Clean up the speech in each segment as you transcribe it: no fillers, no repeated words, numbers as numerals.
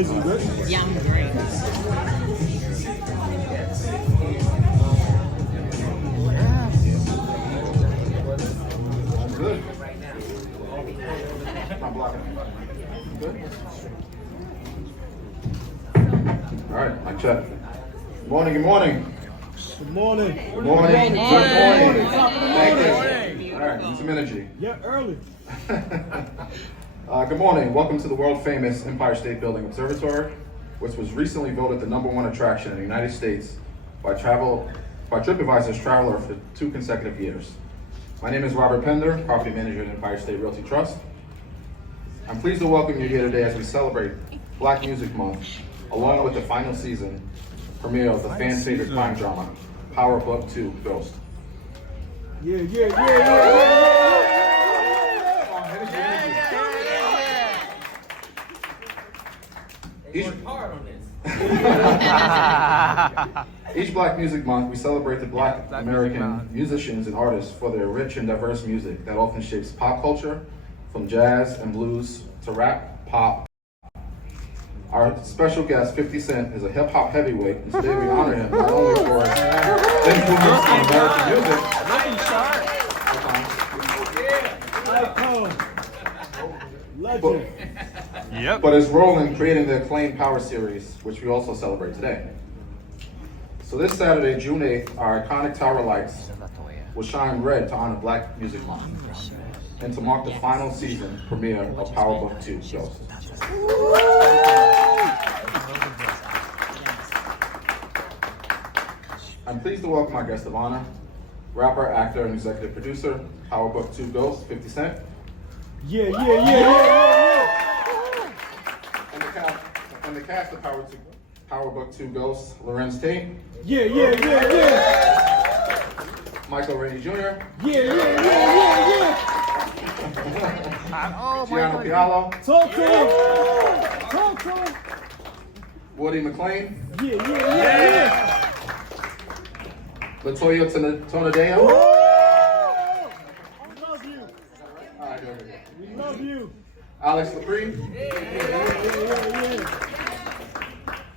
Ladies, you good? Yeah, I'm great. I'm good. I'm blocking. Good. All right, I check. Good morning. Good morning. Good morning. Good morning. Good morning. Top of the Thank morning. you. All right, need some energy. Yeah, early. Good morning. Welcome to the world famous Empire State Building Observatory, which was recently voted the #1 attraction in the United States by TripAdvisor's Traveler for 2 consecutive years. My name is Robert Pender, property manager at Empire State Realty Trust. I'm pleased to welcome you here today as we celebrate Black Music Month, along with the final season premiere of the fan favorite crime drama, Power Book 2 Ghost. Yeah. Each Black Music Month, we celebrate the Black American musicians and artists for their rich and diverse music that often shapes pop culture, from jazz and blues to rap, pop. Our special guest, 50 Cent, is a hip-hop heavyweight, and today we honor him not only for his influence on American music, Legend. but his role in creating the acclaimed Power series, which we also celebrate today. So this Saturday, June 8th, our iconic tower lights will shine red to honor Black Music Month and to mark the final season premiere of Power Book 2 Ghost. I'm pleased to welcome our guest of honor, rapper, actor, and executive producer, Power Book 2 Ghost, 50 Cent. Yeah. And the cast of Power Book 2 Ghost, Lorenz Tate. Yeah. Michael Rainey Jr. Yeah. Gianno Piallo. Talk to him. Woody McLean. Yeah. Latoya Tonadeo. We love you. All right, there we go. We love you. Alex Lepre.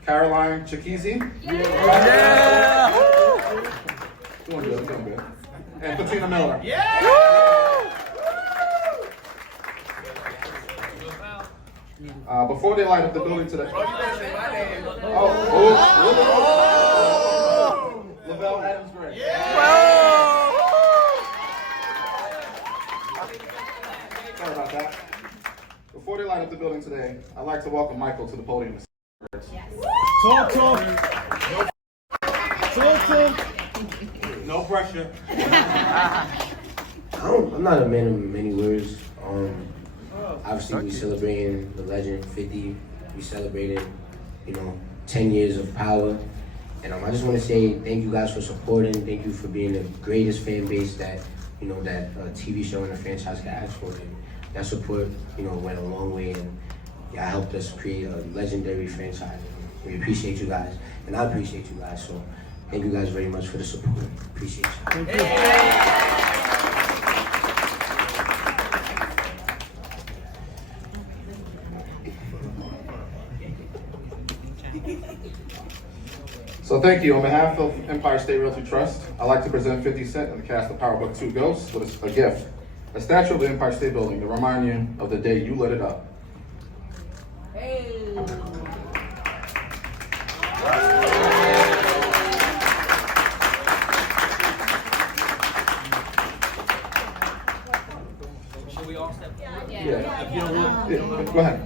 Caroline Chikisi. Doing good. And Patina Miller. Before they light up the building today. Lavelle Adams Gray. Sorry about that. Before they light up the building today, I'd like to welcome Michael to the podium. Talk. No pressure. I'm not a man of many words. Obviously, we celebrating the legend 50. We celebrated, 10 years of power. And I just want to say thank you guys for supporting. Thank you for being the greatest fan base that, that a TV show and a franchise can ask for. And that support, went a long way. And y'all helped us create a legendary franchise. We appreciate you guys. And I appreciate you guys. So thank you guys very much for the support. Appreciate you. Thank you. So thank you. On behalf of Empire State Realty Trust, I'd like to present 50 Cent and the cast of Power Book 2 Ghosts with a gift. A statue of the Empire State Building to remind you of the day you lit it up. Hey. Should we all step forward? Yeah. Go ahead.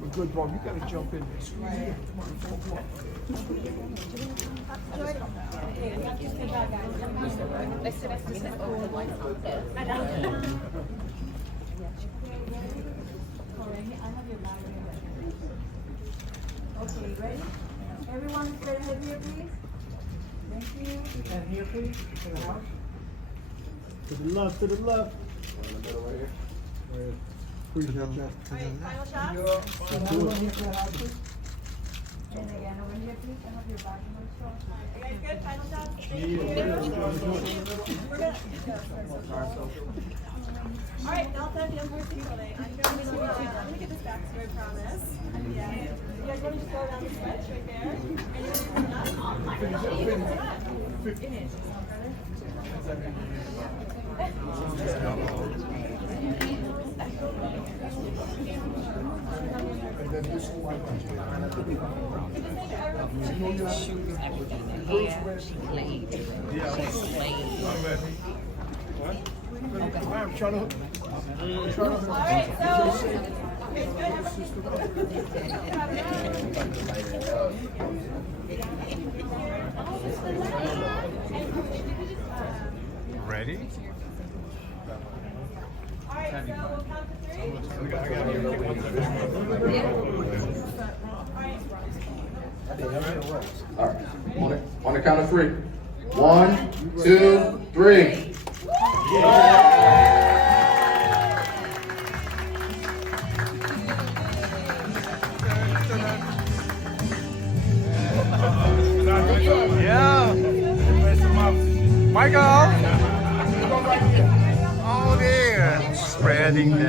We're good, Bob. You gotta jump in. Okay, ready? Everyone, straight ahead here, please. Thank you. And here, please. To the left. Appreciate that. Final shot? Let's do it. And again, over here, please. I have your back on the shoulder. You guys good? Final shot? Alright, Delta, if you have more seats all day, I'm going to let me get this backstory, promise. Yeah. You guys want to just go down the stretch right there? And you're going to come up. Oh my gosh, you can do that. It is. I'm trying to. Alright, so Ready? Alright, so we'll count to 3. All right. On the count of 3. 1, 2, 3. Yeah. Michael. Oh dear. Spreading the.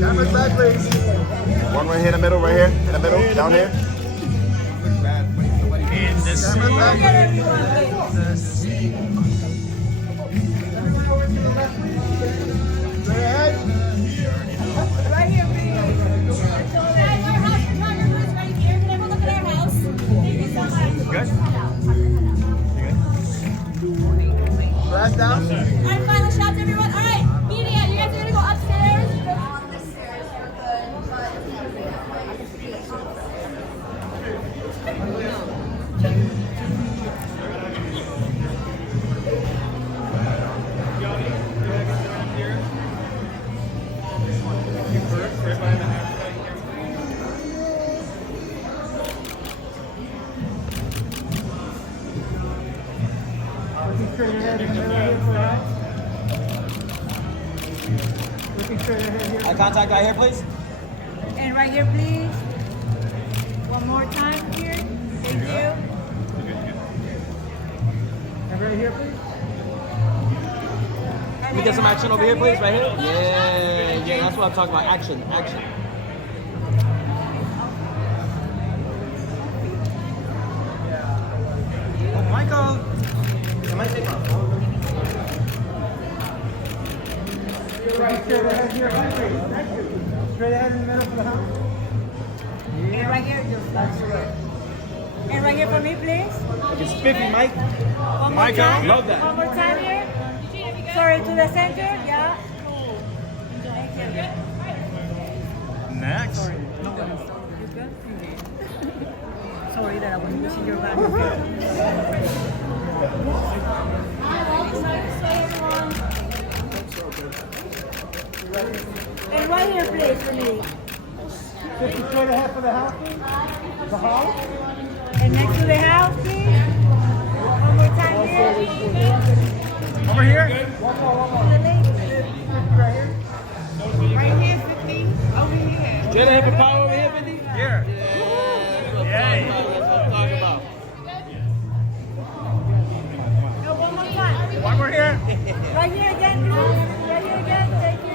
Cameras back, please. One right here in the middle, right here, in the middle, down here. In the Look at everyone, please. Right here, please. Guys, our house photographer's right here. Can everyone look at our house? Thank you so much. Good? Last down. Alright, final shots, everyone. Alright, media, you guys are gonna go upstairs. On the stairs, you're good, but Eye contact right here, please. And right here, please. One more time here. Thank you. And right here, please. Can we get some action over here, please? Right here? Yeah, yeah, that's what I'm talking about. Action, action. Oh, Michael! Am I taking off? Straight ahead here, straight ahead in the middle of the house. And right here, that's right. And right here for me, please. It's 50, Mike. One more Michael, time. love that. One more time here. Sorry, to the center. Yeah. Thank you. Next. You good? Sorry that I was missing your back. And right here, please, for me. 50 straight ahead for the house. The house. And next to the house, please. One more time here. Over here. To the lady. Right here. Right here, 50. Over here. Straight ahead for power over here, 50? Here. Yay. That's what I'm talking about. No, one more time. One more here. Right here again, please. Right here again. Thank you.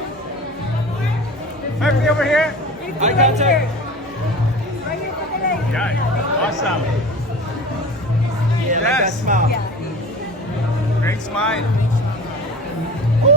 50 over here. 50 Eye right contact. here. Right here for the lady. Yeah. Awesome. Yeah, like that Yes. smile. Yeah. Great smile. Woo!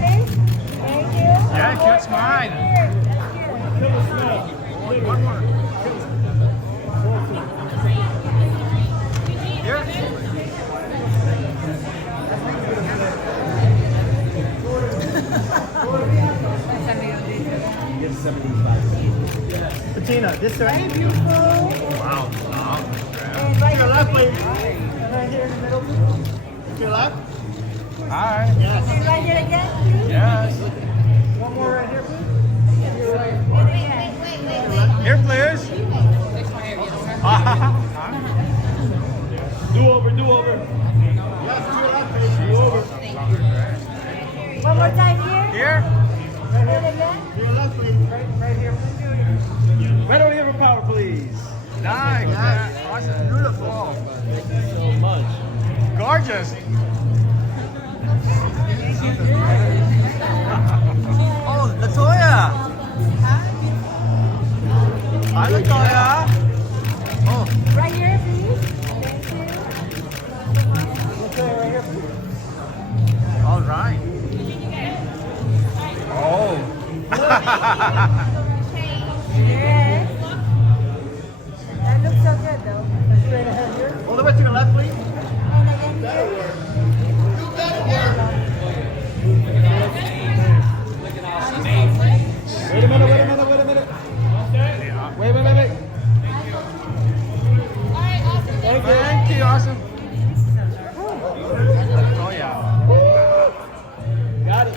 please. Thank you. Yeah, cute smile. Here, here. One more. Here. Patina, this Right, side. beautiful. Wow. And right To your here, left, please. please. Right here in the middle. To your left. Hi. And right here again, please. Yes. One more right here, please. Here, please. Do over, do over. Left, to your left, please. Do over. One more time here. Here. And again. To your left, please. Right here, please. Right over here for power, please. Nice. Yes. Awesome. Beautiful. So much. Gorgeous. Oh, Latoya. Hi, Latoya. Oh, Right here, please. Thank you. Okay, right here, please. all right. Oh. Yes. That looks so good, though. Straight ahead here. All the way to your left, please. And again here. Wait a minute, wait a minute, wait a minute. Wait, wait, wait, wait. Thank you. Thank you. Awesome. Latoya. Got it.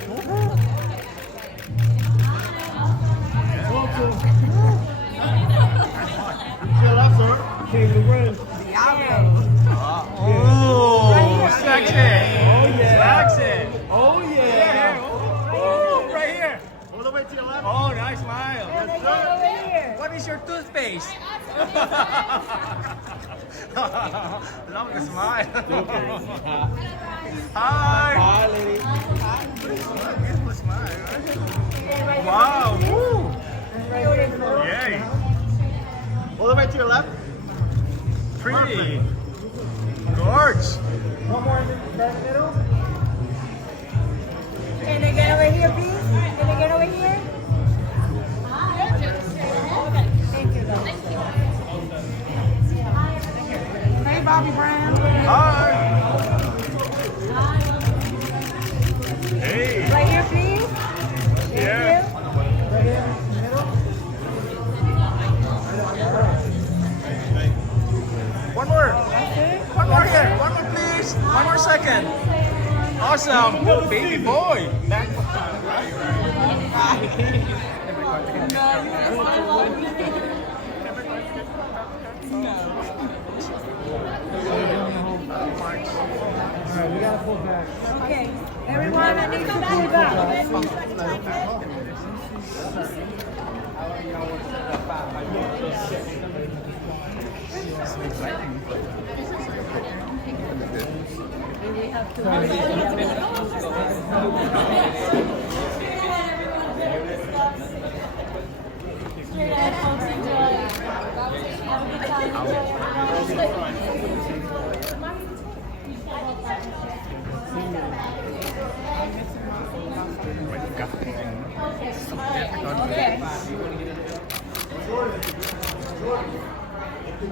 To your left, sir. King of the ring. Oh, sexy. Oh, yeah. Sexy. Oh, yeah. Oh, right here. All the way to your left. Oh, nice smile. And again over here. What is your toothpaste? Love the smile. Hi. Hi, lady. Beautiful smile. And right here. Wow. Woo. And right here in the middle. Yay. All the way to your left. Pretty. Gorge. One more in the middle. And again over here, please. And again over here. Thank you, though. Hey, Bobby Brown. Hi. Hey. Right here, please. Thank Yeah. you. Right here in the middle. One more. Okay. One more here. One more, please. One more second. Awesome. Baby boy. All right, we gotta pull back. Okay. Everyone, I need to pull back.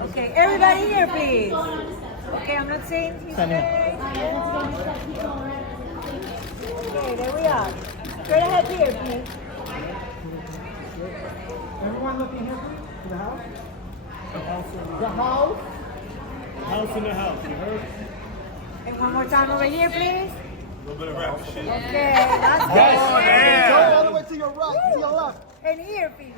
Okay, everybody here, please. Okay, I'm not saying his Stand here. name. Okay, there we are. Straight ahead here, please. Everyone looking here, please. To the house. The house. House in the house. You heard? And one more time over here, please. Okay, that's good. Oh, yeah. Go all the way to your right, to your left. And here, please.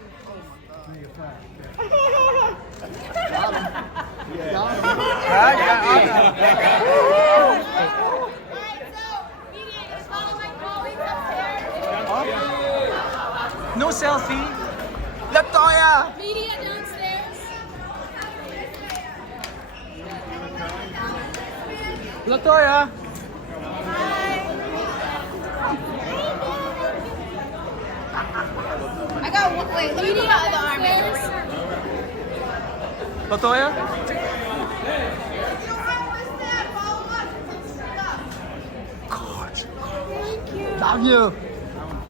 No selfie. Latoya. Media downstairs. Latoya. I got one. Wait, let me put my other arm in. Latoya. God. Thank you. Love you.